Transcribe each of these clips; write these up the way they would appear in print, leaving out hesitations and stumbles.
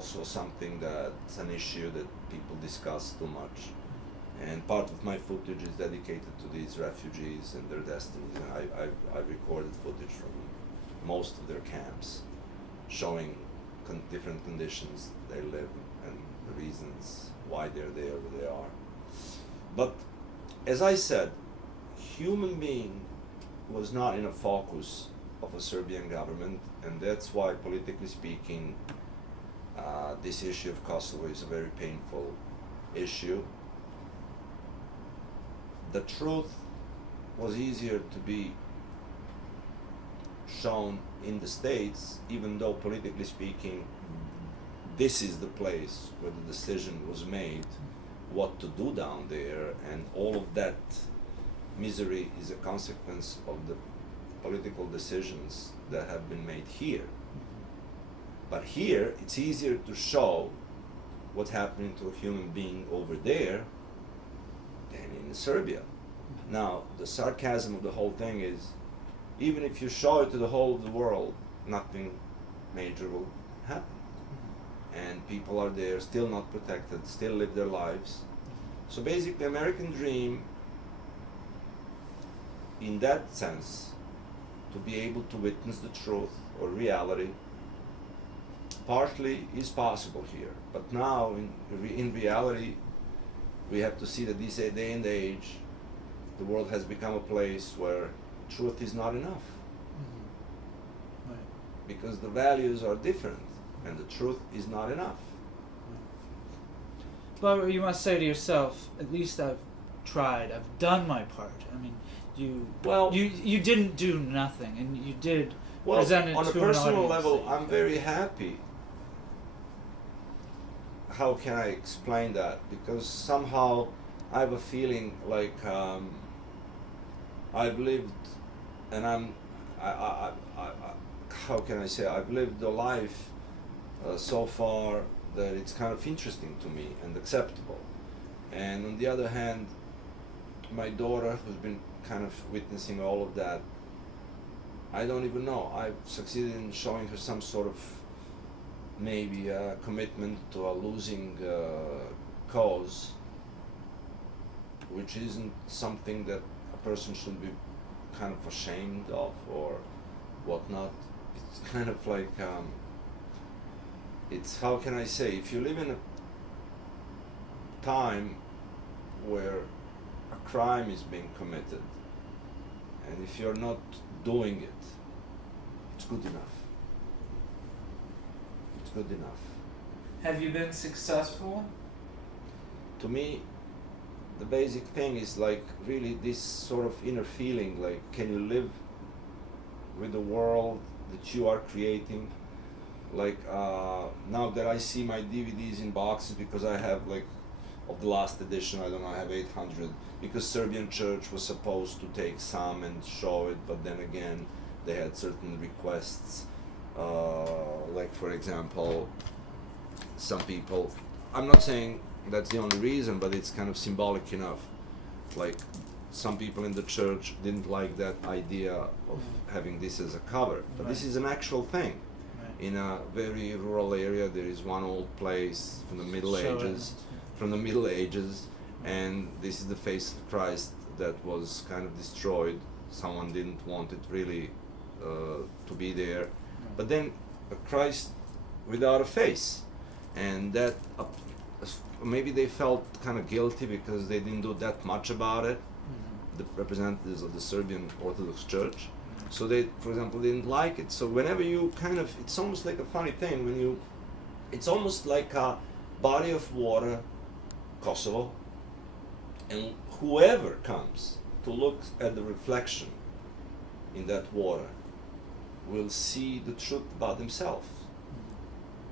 also something that's an issue that people discuss too much. And part of my footage is dedicated to these refugees and their destinies. And I've recorded footage from most of their camps, showing different conditions they live and the reasons why they're there where they are. But as I said, human being was not in a focus of a Serbian government, and that's why, politically speaking, this issue of Kosovo is a very painful issue. The truth was easier to be shown in the States, even though, politically speaking, this is the place where the decision was made what to do down there, and all of that misery is a consequence of the political decisions that have been made here. But here, it's easier to show what's happening to a human being over there than in Serbia. Now, the sarcasm of the whole thing is, even if you show it to the whole of the world, nothing major will happen. And people are there, still not protected, still live their lives. So basically, American dream, in that sense, to be able to witness the truth or reality, partly is possible here. But now, in reality, we have to see that this day and age, the world has become a place where truth is not enough. Right. Because the values are different, and the truth is not enough. But you must say to yourself, at least I've tried, I've done my part. I mean, you didn't do nothing, and you did present it to an audience. On a personal level, I'm very happy. How can I explain that? Because somehow I have a feeling like I've lived, and how can I say, I've lived a life so far that it's kind of interesting to me and acceptable. And on the other hand, my daughter, who's been kind of witnessing all of that, I don't even know. I've succeeded in showing her some sort of maybe a commitment to a losing cause, which isn't something that a person should be kind of ashamed of or whatnot. It's kind of like, it's, how can I say, if you live in a time where a crime is being committed, and if you're not doing it, it's good enough. It's good enough. Have you been successful? To me, the basic thing is like really this sort of inner feeling, like, can you live with the world that you are creating? Like now that I see my DVDs in boxes, because I have, like, of the last edition, I don't know, I have 800, because Serbian Church was supposed to take some and show it, but then again they had certain requests, like, for example, some people, I'm not saying that's the only reason, but it's kind of symbolic enough, like some people in the church didn't like that idea of having this as a cover, but this is an actual thing. In a very rural area, there is one old place from the Middle Ages, and this is the face of Christ that was kind of destroyed. Someone didn't want it really to be there, but then a Christ without a face, and that maybe they felt kind of guilty because they didn't do that much about it, the representatives of the Serbian Orthodox Church. So they, for example, didn't like it. So whenever you kind of, it's almost like a funny thing when you, it's almost like a body of water, Kosovo, and whoever comes to look at the reflection in that water will see the truth about themselves.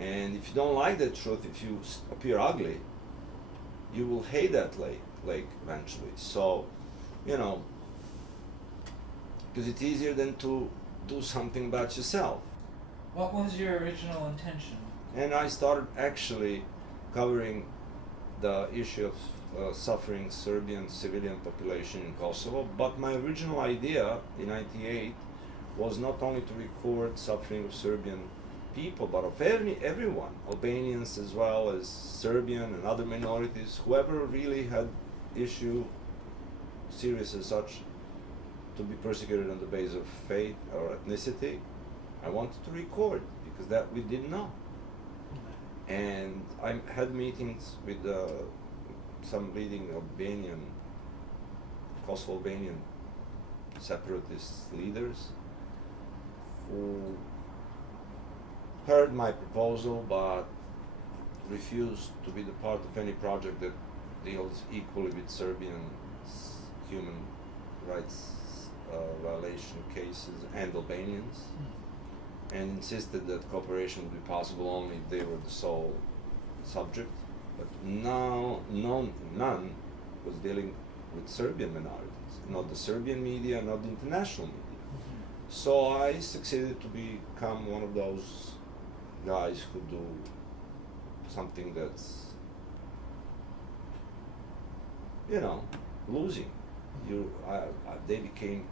And if you don't like that truth, if you appear ugly, you will hate that lake eventually. So, you know, because it's easier than to do something about yourself. What was your original intention? And I started actually covering the issue of suffering Serbian civilian population in Kosovo, but my original idea in '98 was not only to record suffering of Serbian people, but of everyone, Albanians as well as Serbian and other minorities, whoever really had issue, serious as such, to be persecuted on the basis of faith or ethnicity. I wanted to record because that we didn't know. And I had meetings with some leading Kosovo Albanian separatist leaders who heard my proposal but refused to be the part of any project that deals equally with Serbian human rights violation cases and Albanians, and insisted that cooperation would be possible only if they were the sole subject. But now none was dealing with Serbian minorities, not the Serbian media, not the international media. So I succeeded to become one of those guys who do something that's, losing. They became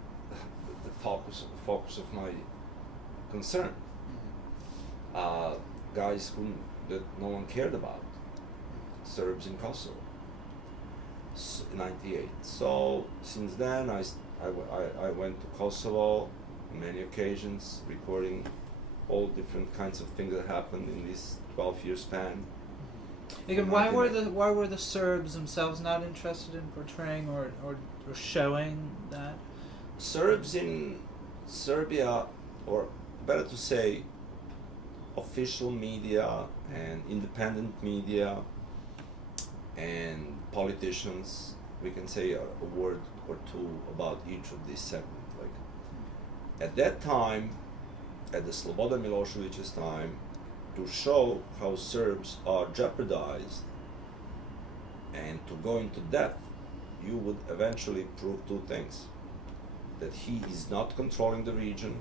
the focus of my concern. Guys that no one cared about, Serbs in Kosovo, 98. So since then I went to Kosovo on many occasions, recording all different kinds of things that happened in this 12-year span. Again, why were the Serbs themselves not interested in portraying or showing that? Serbs in Serbia, or better to say, official media and independent media and politicians, we can say a word or two about each of these segments. Like at that time, at the Slobodan Milosevic's time, to show how Serbs are jeopardized and to go into depth, you would eventually prove two things: that he is not controlling the region,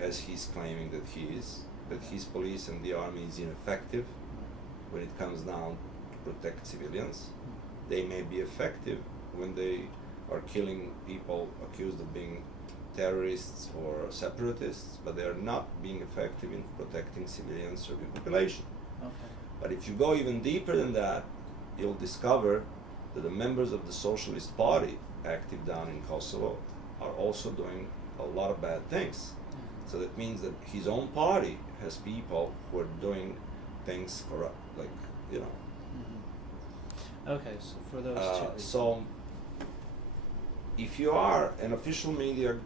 as he's claiming that he is, that his police and the army is ineffective when it comes down to protect civilians. They may be effective when they are killing people accused of being terrorists or separatists, but they are not being effective in protecting civilian Serbian population. Okay. But if you go even deeper than that, you'll discover that the members of the Socialist Party active down in Kosovo are also doing a lot of bad things. So that means that his own party has people who are doing things corrupt, Okay, so for those two. So if you are an official media,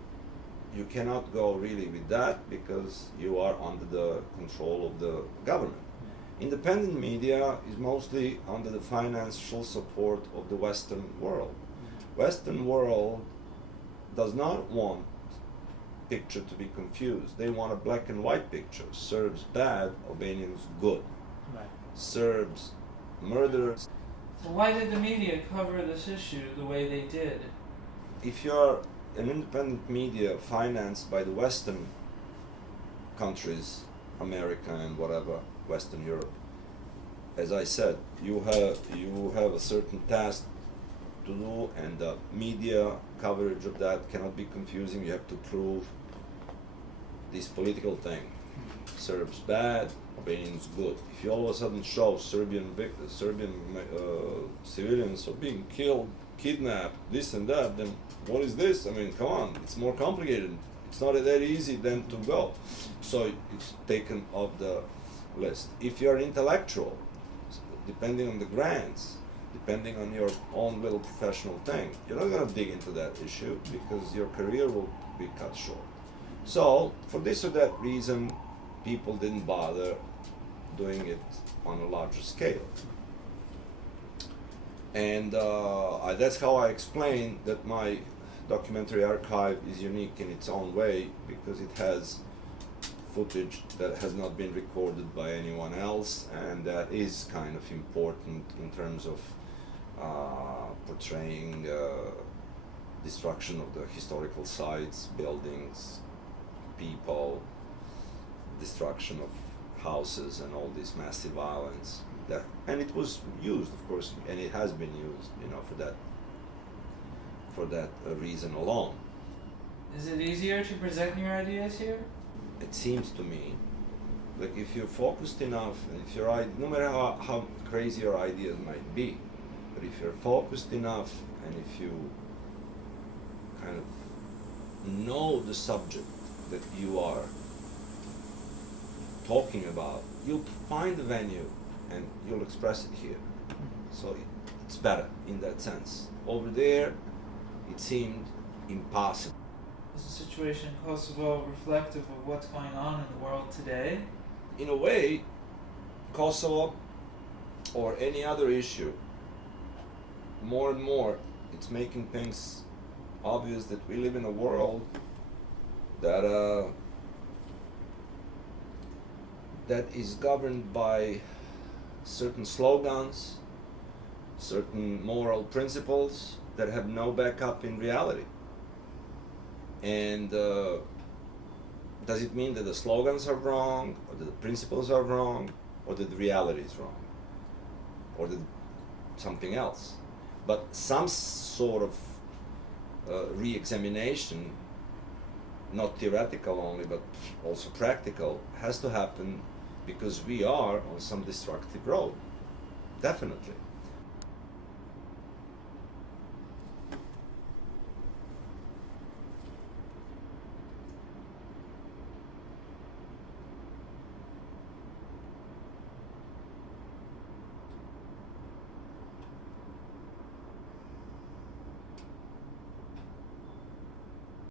you cannot go really with that because you are under the control of the government. Independent media is mostly under the financial support of the Western world. Western world does not want picture to be confused. They want a black and white picture. Serbs bad, Albanians good. Right. Serbs murderers. So why did the media cover this issue the way they did? If you're an independent media financed by the Western countries, America and whatever, Western Europe, as I said, you have a certain task to do, and the media coverage of that cannot be confusing. You have to prove this political thing. Serbs bad, Albanians good. If you all of a sudden show Serbian civilians are being killed, kidnapped, this and that, then what is this? I mean, come on, it's more complicated. It's not that easy then to go. So it's taken off the list. If you're intellectual, depending on the grants, depending on your own little professional thing, you're not going to dig into that issue because your career will be cut short. So for this or that reason, people didn't bother doing it on a larger scale. And that's how I explain that my documentary archive is unique in its own way, because it has footage that has not been recorded by anyone else, and that is kind of important in terms of portraying destruction of the historical sites, buildings, people, destruction of houses, and all this massive violence. And it was used, of course, and it has been used, for that reason alone. Is it easier to present your ideas here? It seems to me Like if you're focused enough, and if your no matter how crazy your ideas might be, but if you're focused enough, and if you kind of know the subject that you are talking about, you'll find the venue and you'll express it here. So it's better in that sense. Over there, it seemed impossible. Is the situation in Kosovo reflective of what's going on in the world today? In a way, Kosovo or any other issue, more and more, it's making things obvious that we live in a world that that is governed by certain slogans, certain moral principles that have no backup in reality. And does it mean that the slogans are wrong, or that the principles are wrong, or that the reality is wrong, or that something else? But some sort of re-examination, not theoretical only, but also practical, has to happen, because we are on some destructive road, definitely.